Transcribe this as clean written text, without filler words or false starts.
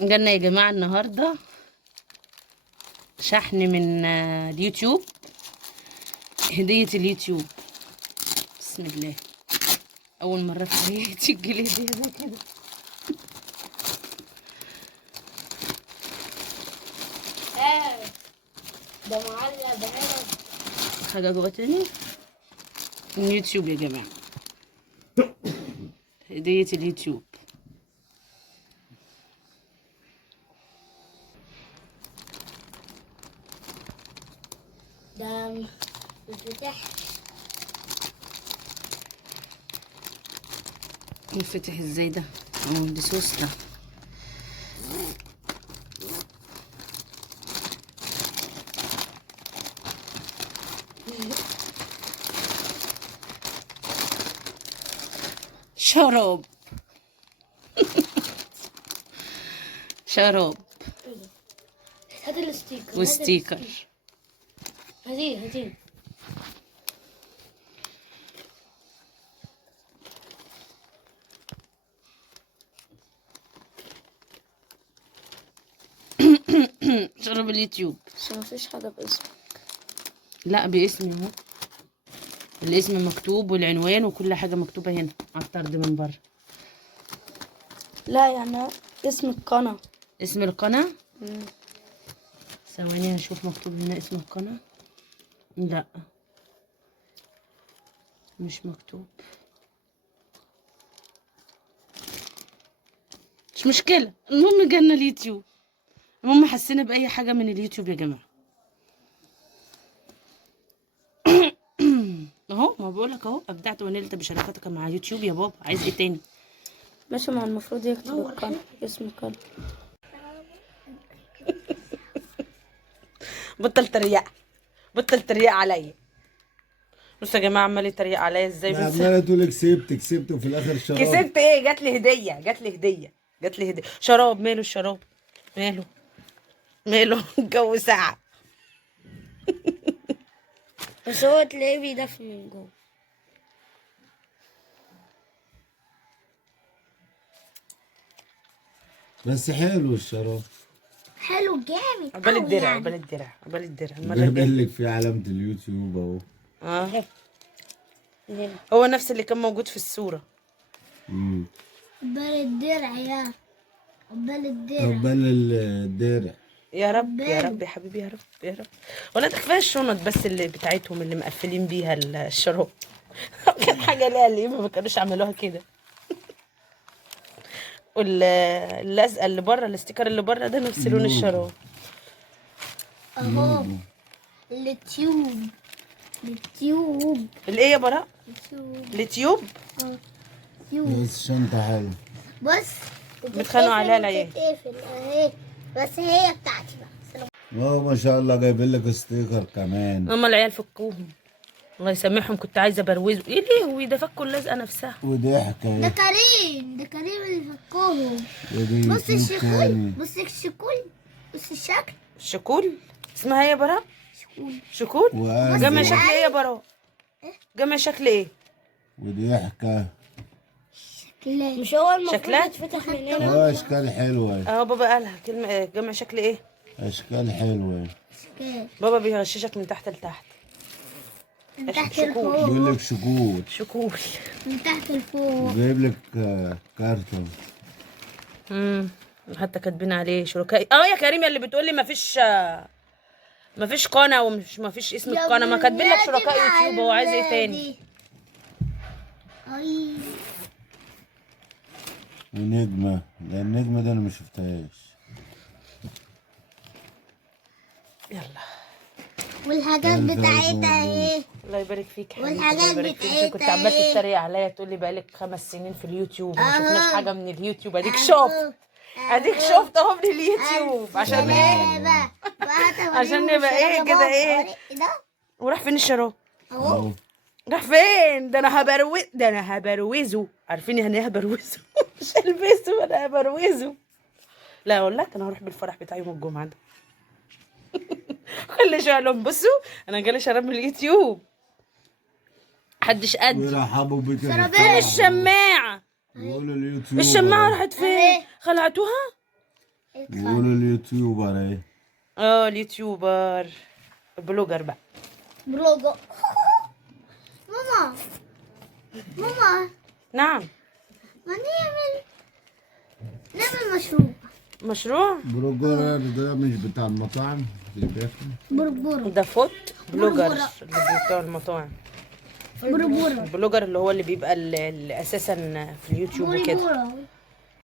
جالنا يا جماعة النهاردة شحن من اليوتيوب، هدية اليوتيوب. بسم الله، أول مرة في حياتي تجيلي هدية زي كده. ده معلق بهنا. حاجة جوه تاني من اليوتيوب يا جماعة، هدية اليوتيوب. ده بتفتح. ينفتح ازاي ده؟ دي سوستة. شراب. شراب هات الستيكر. وستيكر. هاتي. شراب اليوتيوب. بس مفيش حاجة باسم. لا باسمي اهو، الاسم مكتوب والعنوان وكل حاجة مكتوبة هنا على الطرد من بره. لا يعني اسم القناة. اسم القناة. ثواني هشوف مكتوب هنا اسم القناة. لا مش مكتوب، مش مشكلة. المهم جالنا اليوتيوب، المهم حسينا بأي حاجة من اليوتيوب يا جماعة. اهو ما بقولك اهو، ابدعت ونلت بشراكتك مع يوتيوب يا بابا، عايز ايه تاني؟ ماشي، ما المفروض يكتب القناة، اسم القناة. بطل تريقة، بطل تريقة عليا. بصوا يا جماعة عمال يتريق عليا ازاي لا بس. عمالة تقول كسبت وفي الاخر شراب. كسبت ايه؟ جات لي هدية، جات لي هدية، جات لي هدية. شراب. ماله الشراب؟ ماله؟ ماله؟ الجو ساقع. بس هو تلاقيه بيدفي من جوه. بس حلو الشراب. حلو جامد عقبال أوي الدرع، يعني. عقبال الدرع، عقبال الدرع المرة الجاية. جايب لك فيه علامة اليوتيوب اهو. اه هو نفس اللي كان موجود في الصورة. عقبال الدرع يا عقبال الدرع. عقبال الدرع. يا رب يا رب يا حبيبي، يا رب يا رب. ولا ده كفايه الشنط بس اللي بتاعتهم اللي مقفلين بيها الشراب. كان حاجه ليها قيمه ما كانوش عملوها كده. واللزقه اللي بره، الاستيكر اللي بره ده نفس لون الشراب. اهو اليوتيوب. اليوتيوب. الايه يا براء؟ اليوتيوب. اليوتيوب. يوتيوب. بس الشنطة حلوة. بص بيتخانقوا عليها العيال. بتتقفل اهي، بس هي بتاعتي بقى. اه ما شاء الله جايبين لك ستيكر كمان. هما العيال فكوهم، الله يسامحهم. كنت عايزه بروزه. ايه ليه ده فكوا اللزقه نفسها. ودي حكاية. ده كريم اللي فكوهم. ودي بص يوتيوب الشكول، تاني. بص الشكول، بص الشكل. شكول اسمها ايه يا براء؟ شكول. شكول. وقلب. جمع شكل ايه يا براء؟ جمع شكل ايه؟ ودي حكاية. مش هو المفروض شكلات؟ يتفتح من هنا؟ اه اشكال حلوة. اهو بابا قالها كلمه، جمع شكل ايه؟ اشكال حلوة. بابا بيغششك من تحت لتحت. من تحت شكول. لفوق. بيقول لك شكوت. شكول. من تحت لفوق. جايب لك كارتون. حتى كاتبين عليه شركاء. يا كريم اللي بتقولي مفيش قناه ومش مفيش اسم القناه، ما كاتبين لك شركاء يوتيوب. هو عايز ايه تاني؟ اي ونجمة. ده النجمة ده انا ما شفتهاش. يلا. والحاجات بتاعتها ايه؟ الله يبارك فيك يا حبيبي، والحاجات الله يبارك فيك. بتاعتها كنت عمال ايه؟ تتريق عليا تقول لي بقالك 5 سنين في اليوتيوب وما أهو. شفناش حاجه من اليوتيوب. اديك أهو. شفت، اديك أهو. شفت اهو من اليوتيوب. عشان ايه؟ عشان نبقى ايه كده ايه؟ ده وراح فين الشراب؟ اهو. راح فين؟ ده انا هبروزه. عارفين يعني ايه هبروزه؟ مش هلبسه، انا هبروزه. لا اقول لك انا هروح بالفرح بتاع يوم الجمعه ده. كل شويه لهم بصوا انا جالي شراب من اليوتيوب. محدش قد. ويرحبوا بك. فين الشماعه؟ يقولوا اليوتيوب. الشماعه راحت فين؟ خلعتوها؟ بيقولوا اليوتيوبر ايه. اليوتيوبر بلوجر بقى. بلوجر. ماما ماما نعم. ما نعمل مشروع. بروجر ده مش بتاع المطاعم اللي بياكل. بربورة. ده فوت بلوجر بربرة. اللي بتوع المطاعم. بربورة. البلوجر اللي هو اللي بيبقى اساسا في اليوتيوب وكده. بربورة.